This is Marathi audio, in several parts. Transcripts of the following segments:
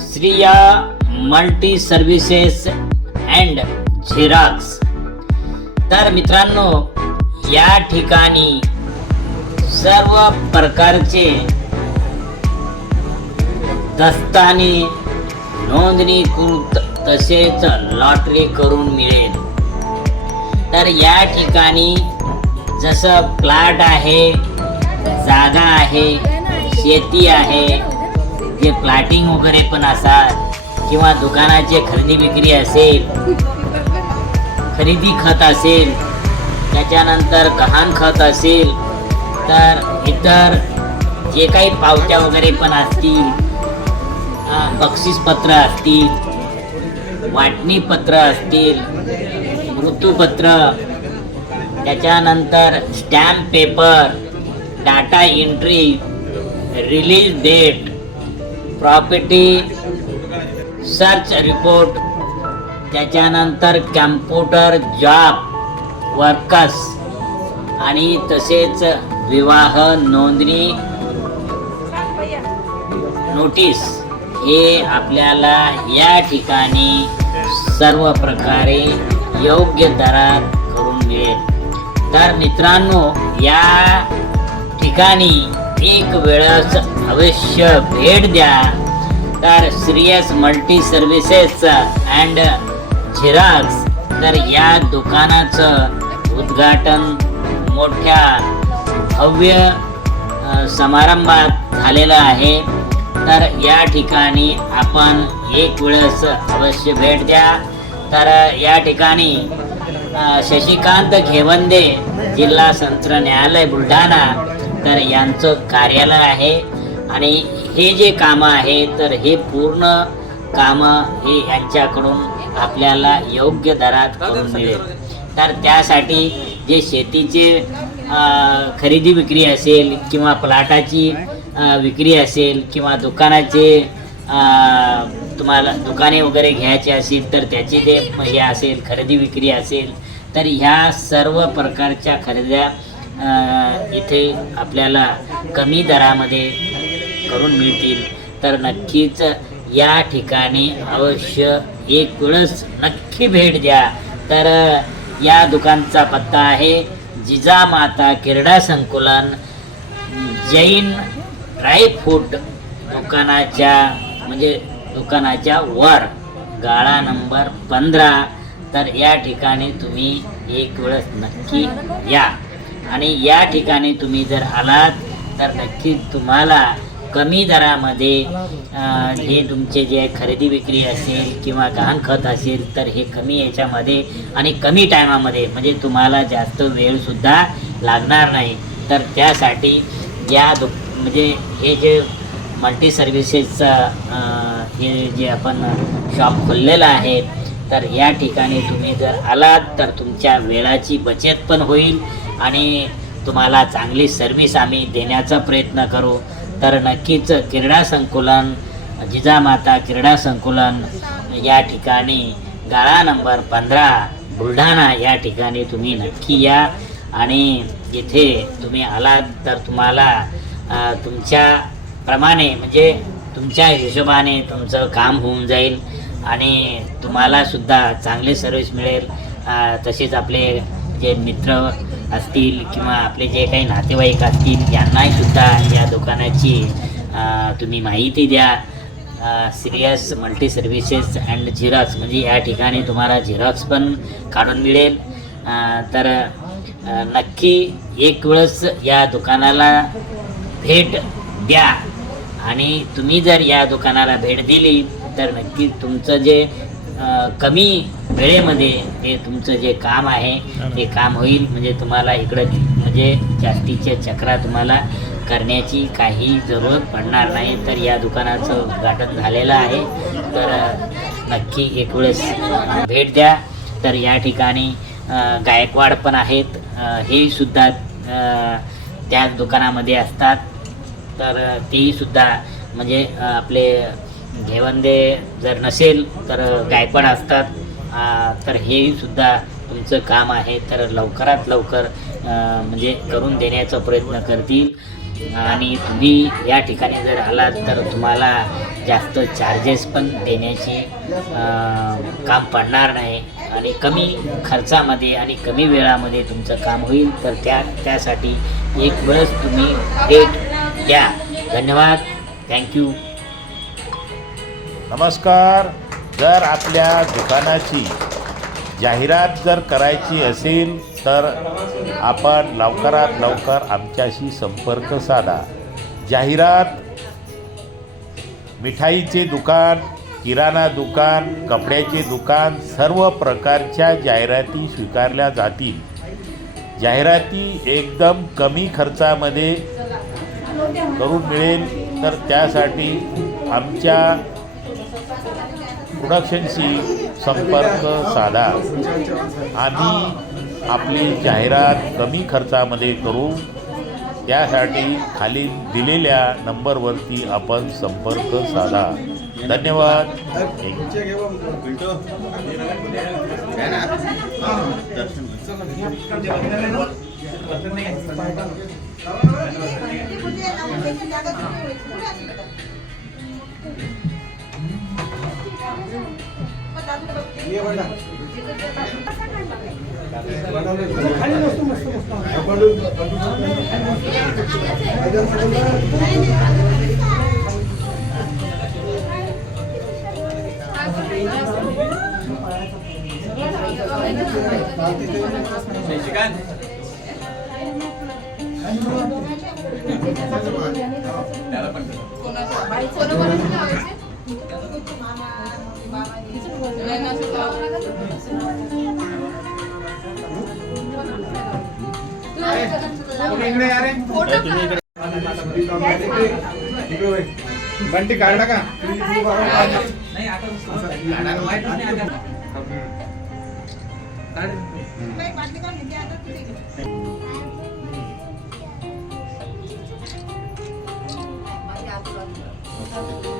Shriya multi services and xerox तर मित्रांनो या ठिकाणी सर्व प्रकारचे दस्ताने नोंदणीकृत तसेच लॉटरी करून मिळेल. तर या ठिकाणी जसं प्लॉट आहे जागा आहे शेती आहे जे प्लॅटिंग वगैरे पण असतात किंवा दुकानाचे खरेदी विक्री असेल खरेदी खत असेल त्याच्यानंतर गहाण खत असेल तर इतर जे काही पावत्या वगैरे पण असतील बक्षीसपत्र असतील वाटणीपत्र असतील मृत्यूपत्र त्याच्यानंतर stamp paper data entry release date property search report त्याच्यानंतर कॅम्प्युटर जॉब वर्कर्स आणि तसेच विवाह नोंदणी नोटीस हे आपल्याला या ठिकाणी सर्व प्रकारे योग्य दरात करून मिळेल. तर मित्रांनो या ठिकाणी एक वेळेस अवश्य भेट द्या. तर Shreyas multi services and xerox तर या दुकानाचं उद्घाटन मोठ्या भव्य समारंभात झालेलं आहे. तर या ठिकाणी आपण एक वेळेस अवश्य भेट द्या. तर या ठिकाणी शशिकांत घेवंदे जिल्हा सत्र न्यायालय बुलढाणा तर यांचं कार्यालय आहे. आणि हे जे कामं आहे तर हे पूर्ण कामं हे यांच्याकडून आपल्याला योग्य दरात करून मिळेल. तर त्यासाठी जे शेतीचे खरेदी विक्री असेल किंवा प्लॉटाची विक्री असेल किंवा दुकानाचे तुम्हाला दुकाने वगैरे घ्यायचे असेल तर त्याची ते हे असेल खरेदी विक्री असेल तर ह्या सर्व प्रकारच्या खरेद्या इथे आपल्याला कमी दरामध्ये करून मिळतील. तर नक्कीच या ठिकाणी अवश्य एक वेळच नक्की भेट द्या. तर या दुकानचा पत्ता आहे जिजामाता क्रीडा संकुलन जैन ड्रायफ्रूट दुकानाच्या म्हणजे दुकानाच्या वर गाळा नंबर पंधरा. तर या ठिकाणी तुम्ही एक वेळेस नक्की या. आणि या ठिकाणी तुम्ही जर आलात तर नक्की तुम्हाला कमी दरामध्ये हे तुमचे जे खरेदी विक्री असेल किंवा गहाणखत असेल तर हे कमी याच्यामध्ये आणि कमी टायमामध्ये म्हणजे तुम्हाला जास्त वेळसुद्धा लागणार नाही. तर त्यासाठी या दु म्हणजे हे जे मल्टी सर्व्हिसेसचं हे जे आपण शॉप खोललेलं आहे तर या ठिकाणी तुम्ही जर आलात तर तुमच्या वेळाची बचत पण होईल. आणि तुम्हाला चांगली सर्व्हिस आम्ही देण्याचा प्रयत्न करू. तर नक्कीच क्रीडा संकुलन जिजामाता क्रीडा संकुलन या ठिकाणी गाळा नंबर पंधरा बुलढाणा या ठिकाणी तुम्ही नक्की या. आणि इथे तुम्ही आलात तर तुम्हाला तुमच्या तुमच्याप्रमाणे म्हणजे तुमच्या हिशोबाने तुमचं काम होऊन जाईल. आणि तुम्हालासुद्धा चांगली सर्विस मिळेल. तसेच आपले जे मित्र असतील किंवा आपले जे काही नातेवाईक असतील यांनाही सुद्धा या दुकानाची तुम्ही माहिती द्या. Shreyas multi services and xerox म्हणजे या ठिकाणी तुम्हाला झिरॉक्स पण काढून मिळेल. तर नक्की एक वेळेस या दुकानाला भेट द्या. आणि तुम्ही जर या दुकानाला भेट दिली तर नक्की तुमचं जे कमी वेळेमध्ये हे तुमचं जे काम आहे ते काम होईल. म्हणजे तुम्हाला इकडं म्हणजे जास्तीचे चक्रा तुम्हाला करण्याची काही जरूरत पडणार नाही. तर या दुकानाचं उद्घाटन झालेलं आहे. तर नक्की एक वेळेस भेट द्या. तर या ठिकाणी गायकवाड पण आहेत. हे सुद्धा त्या दुकानामध्ये असतात. तर तेही सुद्धा म्हणजे आपले घेवंदे जर नसेल तर गायकवाड असतात. तर हेही सुद्धा तुमचं काम आहे. तर लवकरात लवकर म्हणजे करून देण्याचा प्रयत्न करतील. आणि तुम्ही या ठिकाणी जर आलात तर तुम्हाला जास्त चार्जेस पण देण्याची काम पडणार नाही. आणि कमी खर्चामध्ये आणि कमी वेळामध्ये तुमचं काम होईल. तर त्या त्यासाठी एक वेळच तुम्ही डेट द्या. धन्यवाद. थँक्यू नमस्कार. जर आपल्या दुकानाची जाहिरात जर करायची असेल तर आपण लवकरात लवकर आमच्याशी संपर्क साधा. जाहिरात मिठाईचे दुकान किराणा दुकान कपड्याचे दुकान सर्व प्रकारच्या जाहिराती स्वीकारल्या जातील. जाहिराती एकदम कमी खर्चामध्ये करून मिळेल तर त्यासाठी आमच्या प्रोडक्शनशी संपर्क साधा. आम्ही आपली जाहिरात कमी खर्चामध्ये करू. त्यासाठी खाली दिलेल्या नंबरवरती आपण संपर्क साधा. धन्यवाद. Thank you. का त्याला आताच करेल हा ताई लावतात ना हे यायचं उद्या.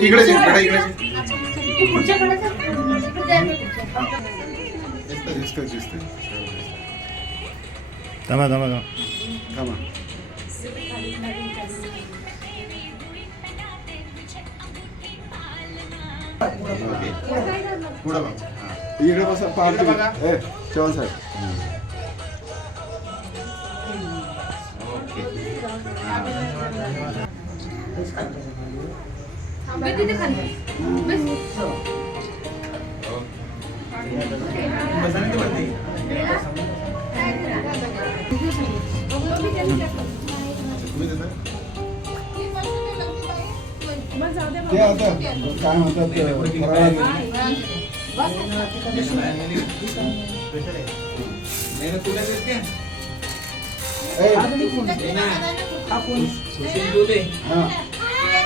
इकडे. थांबा थांबा थांबा इकडे बसा. ए चव्हाण साहेब ते आता काय म्हणतात फराळाचं.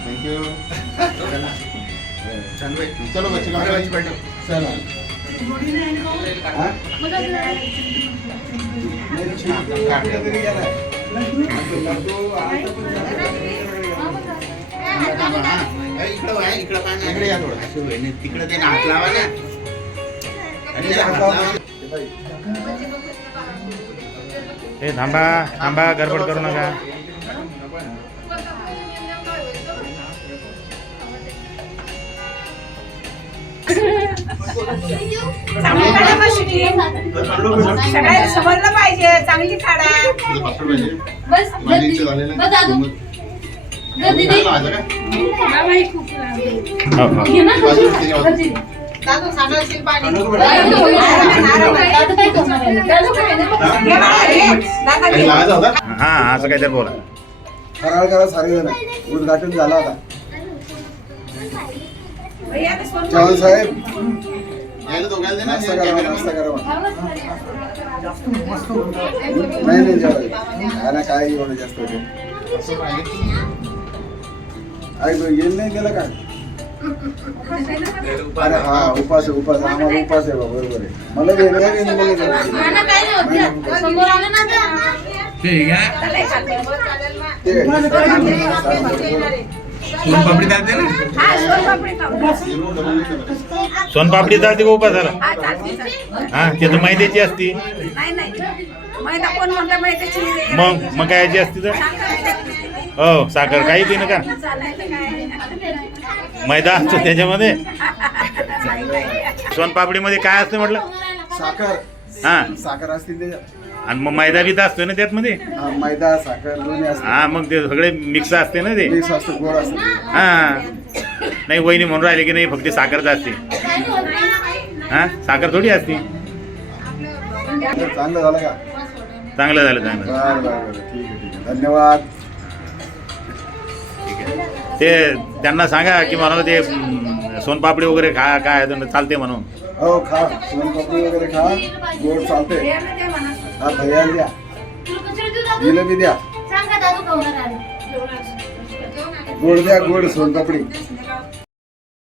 थँक्यू चलो बच्चे गाड़ी बैठो चला. हा? इकडे या थोडं तिकडे ते हात लावा ना आणि त्याला हात लावा. ए, बाई. ए थांबा थांबा गडबड करू नका. सगळ्यांना समजलं पाहिजे चांगली काढा बस दादू. माझं काय? हो, हो. पाणी. दादू हा असं काहीतरी बोला. फराळ करा सारेजण उद्घाटन झालं आता ते चव्हाण साहेब. नाश्ता करा नाश्ता करा. नाही नाही जेवायला काय ना काय एवढं जास्त होते ऐक येईल नाही दिलं काय? अरे हा उपास आहे उपास आहे. आम्हाला उपास आहे बरोबर आहे. मला वेगळं आहे आणि मला वेगळं आहे. नाही घ्या. समोर आलं ना त्या. चालेल, चालेल. सोनपापडी चालते ना? सोनपापडी चालते का उपासाला? हा. हा ते तर मैद्याची असती. मग मग काय याची असती तर? हो साखर. काही बी नका मैदा असतो त्याच्यामध्ये. सोनपापडीमध्ये काय असतं म्हटलं? साखर. हा. साखर त्याच्यात आणि मग मैदा बी तर असतो ना त्यात मध्ये हा, मैदा साखर दोन्ही असते हा मग ते सगळे मिक्स असते ना ते? मिक्स असतं गोड असतं. हा. नाही वहिनी म्हणून राहिले की नाही फक्त साखरच असते. हा? साखर थोडी असते. तर चांगलं झालं का? चांगलं झालं चांगलं झालं. बरं बरं बरं. ठीक आहे ठीक आहे. धन्यवाद. ते त्यांना सांगा की मला ते सोनपापडी वगैरे खा काय आहे, चालते म्हणून. हो खा. सोनपापडी वगैरे खा. गोड चालते. हा भैया द्या? जिलेबी द्या सांग का दादू खाऊन राहिले. गोड द्या गोड सोनपापडी